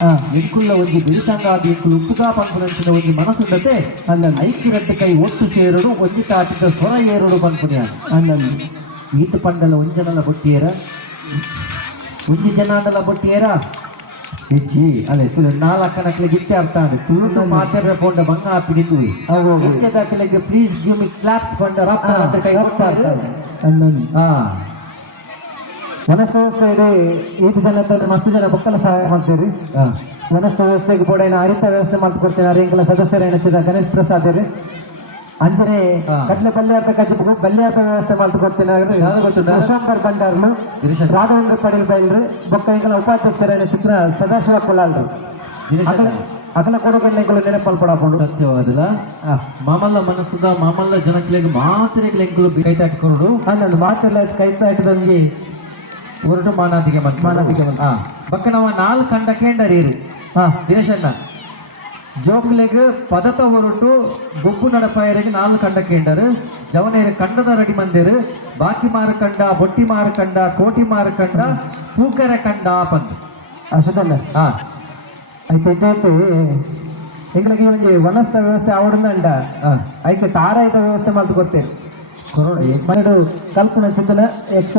ಎಂಕುಲ್ಲ ಒಂಜಿ ಬಿರುತಂಗಾದಿ ಎಂಕುಲು ಉಪ್ಪುಗಾ ಪನ್ಪುನಂಚಿನ ಒಂಜಿ ಮನಸ್ಸುಂಡತೆ ಅಲ್ಲಲ್ಲಿ ಐಕ್ಯರಟ್ಟು ಕೈ ಒಟ್ಟು ಸೇರುಡು ಒಂಜಿ ತಾಟಿದ ಸ್ವರ ಏರುಡು ಪನ್ಪುನ್ಯ ಅಲ್ಲಲ್ಲಿ ಈತ ಪಂಡಲ ಒಂಜನಲ ಬೊಟ್ಟಿಯರ ಒಂಜಿ ಜನಾಂಡಲ ಬೊಟ್ಟಿಯರ ಹೆಚ್ಚಿ ಅಲ್ಲೇ ತುಳು ನಾಲ್ಕನಕ್ಲೆ ಗಿಟ್ಟೆ ಅರ್ಥಾಂಡು ತುಳು ಮಾತಾಡ್ರೆ ಪೋಂಡ ಬಂಗ ಹಾಪಿಡಿದ್ದು ಗಿಟ್ಟೆದಾಕಲೆಗೆ ಪ್ಲೀಸ್ ಗಿವ್ ಮಿ ಕ್ಲಾಪ್ಸ್ ಪಂಡ ರಪ್ಪ ಅಂತ ಕೈ ಕೊಡ್ತಾರೆ ಅಲ್ಲಲ್ಲಿ ವನಸ್ಥ ವ್ಯವಸ್ಥೆ ಇದೆ. ಈತ ಜನ ಮಸ್ತ್ ಜನ ಬಕ್ಕಲ ಸಹಾಯ ಮಾಡ್ತೀರಿ. ವನಸ್ಥ ವ್ಯವಸ್ಥೆಗೆ ಕೂಡ ಏನು ಹರಿತ ವ್ಯವಸ್ಥೆ ಮಾಡ್ತು ಕೊಡ್ತೀನಿ. ಅರೇಂಕಲ ಸದಸ್ಯರ ಎನಿಸಿದ ಗಣೇಶ್ ಪ್ರಸಾದ್ ರೀ ಅಂದರೆ ಕಟ್ಲೆ ಬಲ್ಯಾರ್ಥ ಕಜ್ಜಿ ಬಲ್ಯಾರ್ಥ ವ್ಯವಸ್ಥೆ ಮಾಡ್ತು ಕೊಡ್ತೀನಿ. ವಿಶ್ವಂಬರ್ ಬಂಡಾರ್ಲು ರಾಘವೇಂದ್ರ ಪಡೇಲ್ ಬೈಲ್ರು ಬೊಕ್ಕ ಇಂಕಲ ಉಪಾಧ್ಯಕ್ಷರ ಎನಿಸಿದ್ರ ಸದಾಶಿವ ಕೊಲ್ಲಾಲ್ರು ಅಕಲ ಕೊಡುಗೆಗಳು ನೆನಪಲ್ಪಡಕೊಂಡು ಸತ್ಯವಾದಲ್ಲ ಮಾಮಲ್ಲ ಮನಸ್ಸುದ ಮಾಮಲ್ಲ ಜನಕ್ಲೆಗ್ ಮಾತ್ರ ಎಂಕುಲು ಕೈತ ಹಾಕಿಕೊಂಡು ಹನ್ನೊಂದು ಮಾತೆಲ್ಲ ಕೈತ ಇಟ್ಟದಂಗೆ ಹೊರಟು ಮಾನಾದಿಗೆ ಬಕ್ಕ ನಾವು 4 ಕಂಡ ಕೇಂಡರೀರು ದಿನೇಶಣ್ಣ ಜೋಕ್ಲೆಗ್ ಪದತ ಹೊರಟು ಬೊಬ್ಬು ನಡಪಾಯರಿಗೆ 4 ಕಂಡ ಕೇಂಡರು ಜವನೇರು ಕಂಡದ ರೆಡಿ ಮಂದಿರು ಬಾಕಿ ಮಾರಕಂಡ ಬೊಟ್ಟಿ ಮಾರಕಂಡ ಕೋಟಿ ಮಾರಕಂಡ ಪೂಕರ ಕಂಡ ಪಂತ ಅಷ್ಟಲ್ಲ అయితే ಎಂಗಳಿಗೆ ಒಂದು ವನಸ್ಥ ವ್ಯವಸ್ಥೆ ಆವಡಂದ ಐಕೆ ತಾರಾಯಿತ ವ್ಯವಸ್ಥೆ ಮಾಡ್ತು ಕೊಡ್ತೇನೆ ಕೊರೋಡಿ ಮನೆಡು ಕಲ್ಪನ ಚಿಂತನ ಯಕ್ಷ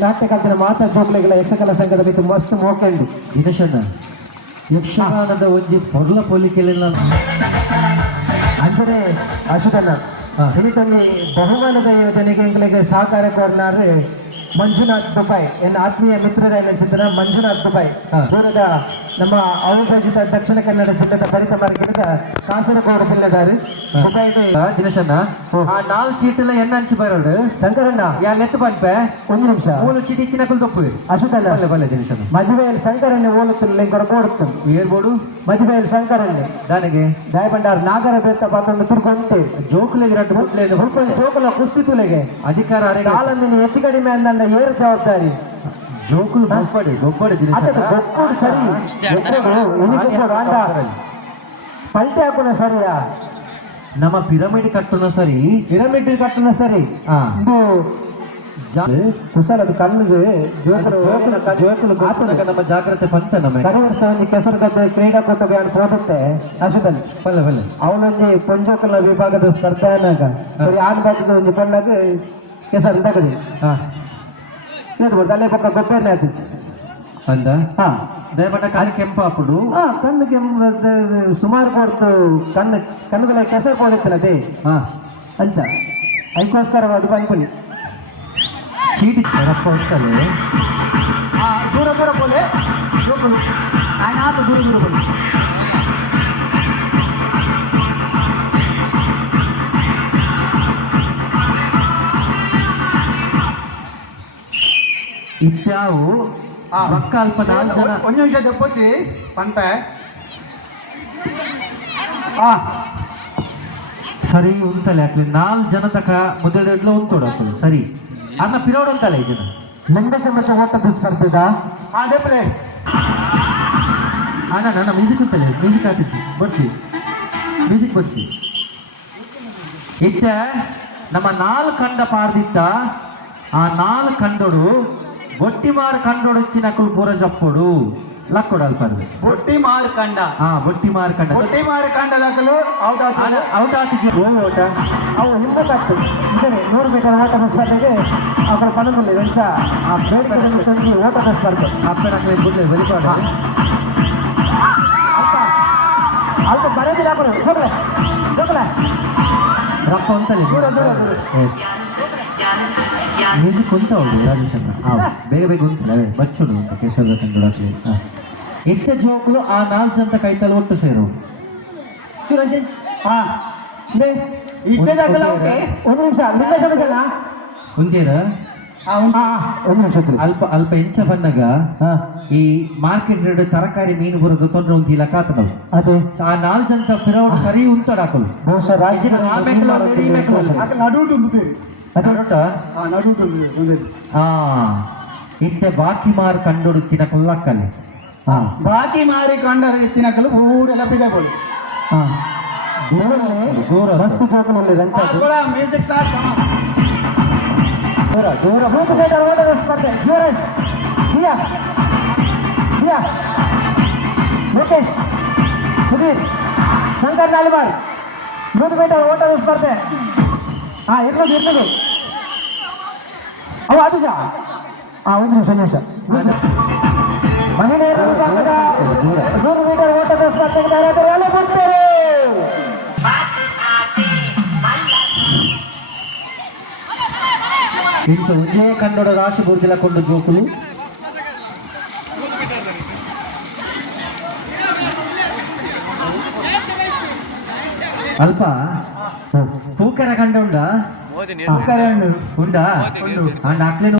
ನಾಟ್ಯ ಕಲ್ತಿನ ಮಾತಾ ಜೋಕ್ಲೆಗಳ ಯಕ್ಷಕಲಾ ಸಂಘದ ಬಿಟ್ಟು ಮಸ್ತ್ ಮೋಕಂಡು ದಿನೇಶಣ್ಣ ಯಕ್ಷಗಾನದ ಒಂಜಿ ಪೊರ್ಲ ಪೊಲಿಕೆಲ್ಲ ಅಂದರೆ ಅಶುಧನ ಇದರಲ್ಲಿ ಬಹುಮಾನದ ಯೋಜನೆಗೆ ಎಂಗಳಿಗೆ ಸಹಕಾರ ಕೋರ್ನಾರೆ ಮಂಜುನಾಥ್ ದುಬಾಯ್ ಎನ್ನ ಆತ್ಮೀಯ ಮಿತ್ರರ ಚಿಂತನ ಮಂಜುನಾಥ್ ದುಬಾಯ್ ದೂರದ ನಮ್ಮ ಅವಿಭಜಿತ ದಕ್ಷಿಣ ಕನ್ನಡ ಜಿಲ್ಲೆದ ಪರಿತಮಾರ ಗಿಡದ ಕಾಸರಗೋಡು ಜಿಲ್ಲೆದಾರು ದುಬಾಯ್ ದಿನೇಶಣ್ಣ ಆ 4 ಚೀಟೆಲ್ಲ ಎನ್ನ ಹಂಚಿ ಬರೋಡು ಶಂಕರಣ್ಣ ಎತ್ತು ಬಂಪೆ 1 ನಿಮಿಷ 3 ಚೀಟಿ ಇಕ್ಕಿನಕಲ್ ತಪ್ಪು ಅಶುಧನ ಬಲ್ಲೆ ದಿನೇಶಣ್ಣ ಮದುವೆಯಲ್ಲಿ ಶಂಕರಣ್ಣ ಓಲುತ್ತಿಲ್ಲ ಇಂಕೊರ ಬೋಡುತ್ತು ಏರ್ಬೋಡು ಮದುವೆಯಲ್ಲಿ ಶಂಕರಣ್ಣ ದಾನಿಗೆ ದಾಯಬಂಡಾರ ನಾಗರ ಬೇತ ಪಾತೊಂದು ತುರ್ಕೊಂಡೆ ಜೋಕುಲೆಗೆ ರಟ್ಟು ಮುಟ್ಲೇನು ಹುಡ್ಕೊಂಡು ಜೋಕುಲ ಕುಸ್ತಿ ತುಲೆಗೆ ಅಧಿಕಾರ ಕಾಲಮಿನಿ ಹೆಚ್ಚು ಕಡಿಮೆ ಅಂದ ಏರು ಜವಾಬ್ದಾರಿ ಜೋಕುಲು ಗೊಪ್ಪಡಿ ಪಲ್ಟಿ ಹಾಕೋಣ ಸರಿಯಾ ನಮ್ಮ ಪಿರಮಿಡ್ ಕಟ್ಟುನ ಸರಿ ಪಿರಮಿಡ್ ಕಟ್ಟುನ ಸರಿ ಕುಸಲದು ಕಣ್ಣಿಗೆ ಜೋಕುಲು ನಮ್ಮ ಜಾಗ್ರತೆ ಪಂತ ನಮ್ಮ ಕರಿವರ್ಷ ಕೆಸರು ಗದ್ದೆ ಕ್ರೀಡಾಕೂಟ ಹೋಗುತ್ತೆ ಅಷ್ಟದಲ್ಲಿ ಬಲ್ಲೆ ಬಲ್ಲೆ ಅವನೊಂದು ಪಂಜೋಕಲ ವಿಭಾಗದ ಸ್ಪರ್ಧೆನಾಗ ಆನ್ ಬಾಜದ ಒಂದು ಕೊಂಡಾಗ ಕೆಸರು ತಗದಿ ತಲೆ ಪಕ್ಕ ಗೊಬ್ಬರನೇ ಆತಿச்சு ಅಂದ ದಯಪಟ್ಟ ಕಾಲಿ ಕೆಂಪು ಹಾಪುಡು ಕಣ್ಣು ಕೆಂಪು ಸುಮಾರು ಕೊಡ್ತು ಕಣ್ಣುಗಳ ಕೆಸರು ಕೊಡುತ್ತಲ್ಲದೆ ಅಂಚ ಅದಕ್ಕೋಸ್ಕರ ಅದು ಬಂದ್ಕೊಳ್ಳಿ ಚೀಟಿ ರಪ್ಪ ಹೋಗ್ತದೆ ದೂರ ದೂರ ಬೋಲೆ ఆయన ದೂರ ದೂರ ಬೋಲೆ ಇತ್ಯಾವು ಪಕ್ಕ ಅಲ್ಪ 4 ಜನ 1 ನಿಮಿಷ ತೆಪ್ಪೊಚ್ಚಿ ಪಂಪ ಸರಿ ಉಂಟಲ್ಲ ಯಾಕೆ 4 ಜನ ತಕ ಮೊದಲೆಲ್ಲ ಉಂಟೋಡಕ್ಕಳು ಸರಿ ಅನ್ನ ಪಿರೋಡ್ ಉಂಟಲ್ಲ ಈ ಜನ ಲಿಂಗ ಚಮಚ ಓಟದ ಸ್ಪರ್ಧೆದ ಅದೇ ಪ್ಲೇ ಅಣ್ಣ ನನ್ನ ಮ್ಯೂಸಿಕ್ ಉಂಟಲ್ಲ ಮ್ಯೂಸಿಕ್ ಹಾಕಿಸಿ ಬರ್ಸಿ ಮ್ಯೂಸಿಕ್ ಬರ್ಸಿ ಇತ್ತ ನಮ್ಮ 4 ಕಂಡ ಪಾರ್ದಿತ್ತ ಆ 4 ಕಂಡೋಡು ಬೊಟ್ಟಿ ಮಾರು ಕಂಡೊಡಕ್ಕಿನಕ್ಕಳು ಪೂರ ಜಪ್ಪೋಡು ಲಕ್ಕೊಡಲ್ಪರ್ದು ಬೊಟ್ಟಿ ಮಾರು ಕಂಡ ಬೊಟ್ಟಿ ಮಾರು ಕಂಡ ಬೊಟ್ಟಿ ಮಾರು ಕಂಡದಾಗಲು ಔಟ್ ಹಾಕಿದ್ವಿ ಓಟ ಅವು ಹಿಂದಕ್ಕಾಗ್ತು ಇದೇ 100 ಮೀಟರ್ ಓಟದ ಸ್ಪರ್ಧೆಗೆ ಅక్కడ ಪಣದಲ್ಲಿ ವೆಂಚ ಆ ಬೇಟೆಗಳನ್ನು ತಂಗಿ ಓಟದ ಸ್ಪರ್ಧೆ ಅಪ್ಪನಾಗಲೇ ಬಿಡ್ಲೆ ಬಲಿಪಾಡ ಅಲ್ಪ ಬರೋದಿಲ್ಲ ಹೋಗ್ಲೆ ಹೋಗ್ಲೆ ರಪ್ಪ ಅಂತಲೇ ದೂರ ದೂರ ದೂರ ಮ್ಯೂಸಿಕ್ ಉಂಟ ಹೌದು ರಾಜೇಶಣ್ಣ ಬೇಗ ಬೇಗ ಉಂಟಲ್ಲ ಬಚ್ಚುಡು ಅಂತ ಕೇಶವ ಕಂಡೊಡಕ್ಕೆ ಎಷ್ಟೇ ಜೋಕುಲು ಆ 4 ಜನ ಕೈತಲ್ಲಿ ಒಟ್ಟು ಸೇರು ಚಿರಂಜನ್ ಇಪ್ಪೇದಾಗಲ್ಲ ಓಕೆ 1 ನಿಮಿಷ ಲಿಂಗ ಜನ ಉಂಟೇರ 1 ನಿಮಿಷ ಅಲ್ಪ ಅಲ್ಪ ಎಂಚ ಬಂದಾಗ ಈ ಮಾರ್ಕೆಟ್ ರೇಟ್ ತರಕಾರಿ ಮೀನು ಬರೋದು ತೊಂದ್ರೆ ಒಂದು ಇಲ್ಲ ಕಾತ ನಾವು ಅದೇ ಆ 4 ಜನ ಪಿರೌಡ್ ಸರಿ ಉಂಟಡ ಹಾಕಲು ಬಹುಶಃ ರಾಜ್ಯ ನಡುಟು ಇತ್ತೆ ಬಾಕಿ ಮಾರು ಕಂಡೋಡು ತಿನ್ನಕಲ್ಲಕ್ಕಲ್ಲಿ ಬಾಕಿ ಮಾರಿ ಕಂಡರು ತಿನ್ನಕಲು ಊರೆಲ್ಲ ಬಿಡಬಹುದು ದೂರ ಮಸ್ತ್ ಜೋಕನಲ್ಲಿ ಮ್ಯೂಸಿಕ್ ದೂರ ದೂರ 100 ಮೀಟರ್ ಓಟದ ಸ್ಪರ್ಧೆ ಅಧಿಕಾರಿ ಅಲಿಮಾರ್ 100 ಮೀಟರ್ ಓಟದ ಸ್ಪರ್ಧೆ. ಇರ್ಲದು ಅವ ಅದಿಜ. ಒಂದು ನಿಮಿಷ ಮಹಿಳೆಯರ ವಿಭಾಗದ 100 ಮೀಟರ್ ಓಟದ ಸ್ಪರ್ಧೆಗೆ ತಯಾರಾದರೆ ಎಲ್ಲ ಬಿಡ್ತಾರೆ. ಇಂದು ವಿಜಯ ಕನ್ನಡ ರಾಶಿ ಗೊಂಡು ಜೋಕುಲು ಅಲ್ಪ ತೂಕರ ಕಂಡ ಉಂಡಾ? ಉಂಡಾ? ಅಂಡ್ ಅಕ್ಲೇನು